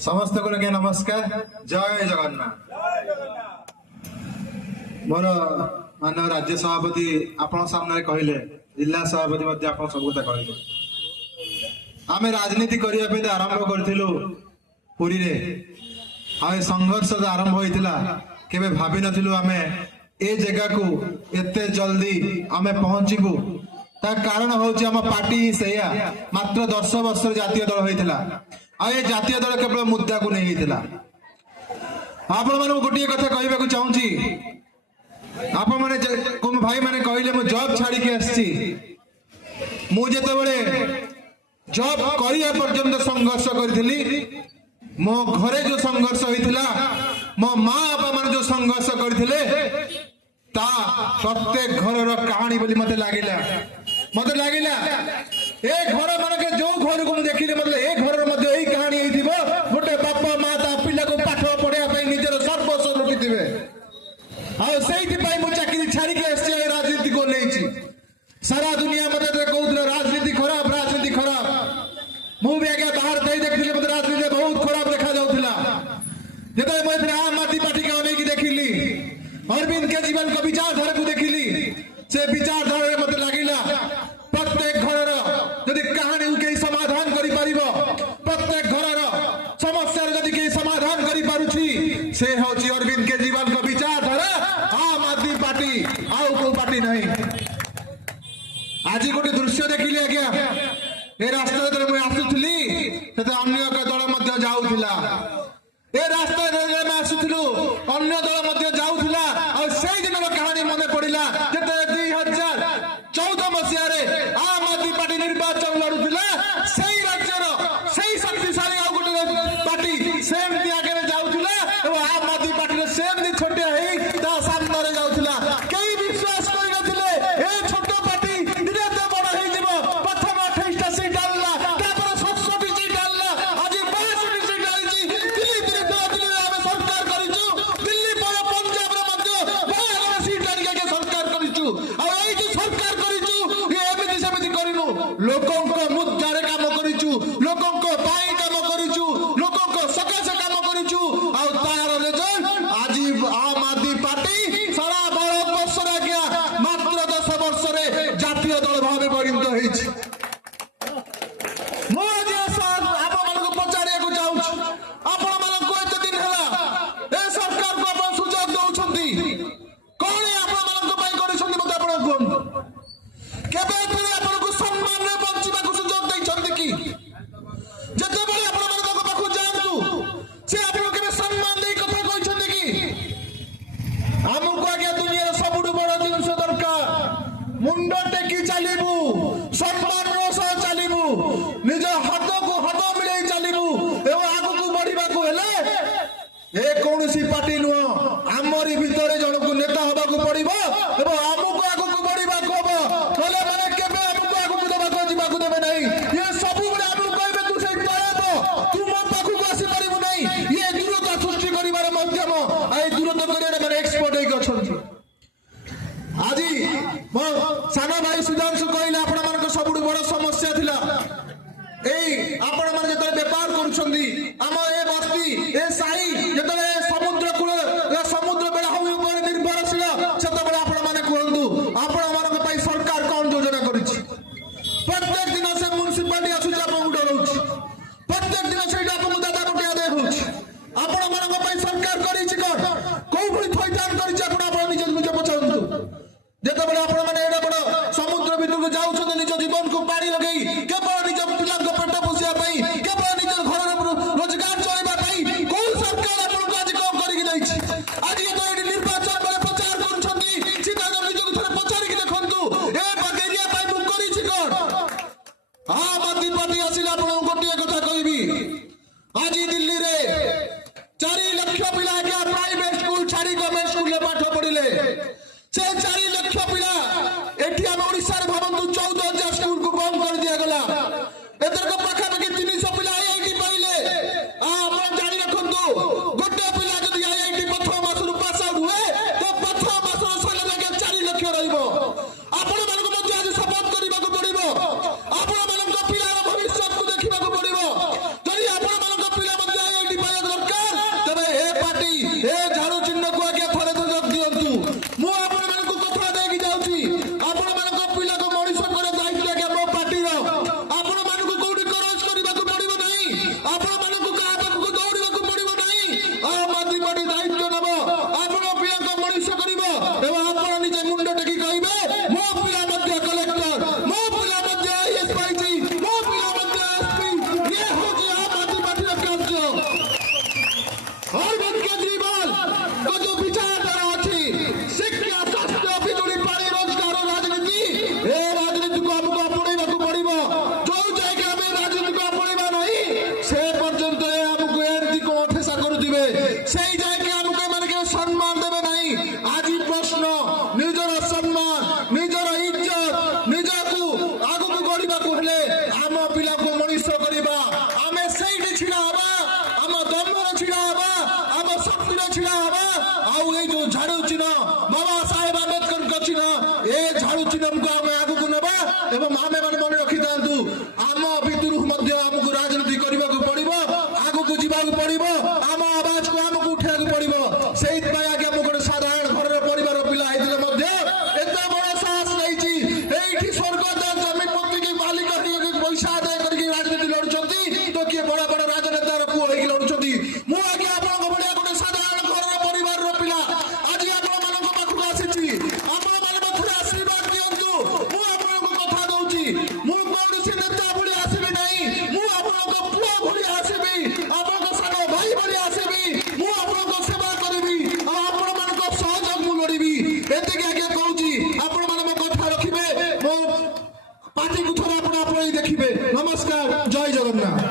समस्त को लगे नमस्कार। जय जगन्नाथ। मोर मानव राज्य सभापति आपण सामने कहले, जिला सभापति आप सबकथा कहले। आम राजनीति करने आरंभ करूँ पुरी रे। संघर्ष आरंभ होता केवे भावी नथिलु आम ए जगह को एते जल्दी आम पहुंचबू। ता कारण होची आम पार्टी सेया मात्र 10 वर्ष जातीय दल होइतिला। ए जातीय दल केवल मुद्दा को नहीं होइतिला। आपण माने गोटे कथा कहबा चाहूँगी। आपण माने भाई माने कहले मु जॉब छाड़ी के आछि। मु जेते बळे जॉब करिया पर्यंत संघर्ष करथिली। मो घरे जो संघर्ष होइतिला, मो माँ बापा मान जो संघर्ष करथिले, ता प्रत्येक घर कहानी बोली मते लागिला। ए घर मानके जो घर को देखिले मतलब ए घर मध्य यही कहानी होइथिबो। गोटे बापा माँ ता पिला को पाठ पढ़िया पई निजर सर्वस्व लुटिथिबे। आ सेहि पई मु चाकरी छाड़ी के आछि। राजनीति को लेछि सारा दुनिया मते कहउतले राजनीति खराब। मु भी आगे बाहर दई देखिले मते राजनीति बहुत खराब देखा जाउथिला। जेते मैं आम आदमी पार्टी के आने की देखिली, अरविंद केजरीवाल को विचारधारा को देखिली, से विचारधारा मते लागिला प्रत्येक घर यदि कहानी के समाधान करि परिबो, प्रत्येक घर समस्या यदि के समाधान करि पारुछि, से होछि अरविंद केजरीवाल को विचारधारा। आम आदमी पार्टी आउ को पार्टी नहीं। आज गोटे दृश्य देखिली आज्ञा, ए रास्ता मुझे आसुली अन्य एक दल मध्य जाऊला। ए रास्ता आसुलु अन्य दल जाऊला। से दिन कहानी मन पड़ा जिते 2014 मसीह आम आदमी पार्टी निर्वाचन लड़ुला। से राज्यर से शक्तिशाली आउ गोटे पार्टी सेमती आगे जाऊला। आम आदमी पार्टी सेमती छोटिया हो सामने जाऊला। कई विश्वास करनथिले ए छोट पार्टी धीरे धीरे बड़ हो। प्रथम 28 सीट डालला, तापर 67 सीट डालला, आज 62 सीट डालिछि। दिल्ली आमे सरकार करिछु। दिल्ली पर पंजाब रे मध्य 52 सीट डालिके के सरकार करिछु। आ एई जे सरकार करिछु ए एमिति सेमिति करिनु। लोकन को मुद्दा रे काम करिछु, लोकन को पाई काम करिछु, लोकन को सकाशे काम करिछु। आ तार रिजल्ट आज आम आदमी पार्टी सारा भारत वर्ष रे गया मात्र 10 वर्ष रे जातीय दल भावे परिणत होइछि। मुंड टेकी चलू, सम्मान सह चलू, निज हाथ को हाथ मिले चलू। आगू को बढ़ा कौन पार्टी नुह आमरी भितर जन को नेता हवा पड़ो। आमको आगू बढ़ा हम कले मैंने केवे आमको आगू देवाक देवे नहीं। ये सब कहे तू से तुम पाखक आसपारू नहीं। ये दूरता सृष्टि कर मध्यम दूरता कर एक्सपर्ट होती। आज मो सान भाई सुधांशु कहले आपण सब बड़ समस्या थिला एई आपण मन जतले व्यापार करूछंदी आम ए बस्ती ए साई जतले समुद्र कूल समुद्र बेलाभूमि उपर निर्भरशील सेते बेले आपण माने कहंतु आपण मानक पई सरकार कोन योजना करिछि। प्रत्येक दिन से म्युनिसिपालिटी आसुछि आपन डरउछि। प्रत्येक दिन सेटा आपन दादा कोटी आदे होछि। आपण मानक पई सरकार करिछि कोन कोइ भଳି थैतान करिछि आपण निज निज पछंतु। जेते बेले आपण माने एडा बड़ समुद्र भितर जाउछन निज जीवन को पानी लगेई केवल निज पिला को पेट पोसिया पई, केवल निज घर रोजगार चलाइबा पई कोन सरकार आपण को आज कोन करि दैछि। आज ये तो निर्वाचन बेले प्रचार करूछंती, सीधा निज को थोड़ा प्रचार कि देखंतु ए बगेरिया पई मुख करिछि कोन। आम आदमी पार्टी आसिला आपण गोटे कथा कहबी। आज दिल्ली रे 4 लाख पिला के प्राइवेट स्कूल छाड़ी गवर्नमेंट स्कूल में पाठ पढ़िले। से 4 लाख पिला एठी हम ओडिसा रे भाबंतु 14,000 स्कूल को बंद कर दिया गला। कहले आम पिला को मनीष करवा आम से छिड़ा हवा आम दमर छिड़ा हवा आम शक्तिर छिड़ा हवा आउ ये जो झाड़ू चिन्ह बाबा साहेब आंबेडकर चिन्ह ए झाड़ू चिन्ह को आम आगू नवा एवं आम मैंने मन रखी था आम भितर आमको राजनीति करने को पड़ो आगू को जावाक पड़ो आम आवाज को आमको उठा पड़ो से आगे गोटे साधारण घर परिवार पिला एत बड़ साहस नहीं स्वर्गत जमी पत्नी मालिक पैसा आदाय कर राजनीति लड़ुंट तो किए बड़ बड़ राजनेतार पुओ लड़ुंट मुझे आप गोटे साधारण घर परिवार पिला आज आप आसी आशीर्वाद दिंतु मुझे कथा दूसरी मुझे नेता भूल आसबि नहीं मुझे पुओ भूल आसबि आप सान भाई भूल आसबि मुझे सेवा करी आप सहयोग मुझे लड़बी एतिक आगे कहूँ आपण मैंने मो कथा रखिए मो पार्टी को थोड़ा आप देखिए नमस्कार जय जगन्नाथ।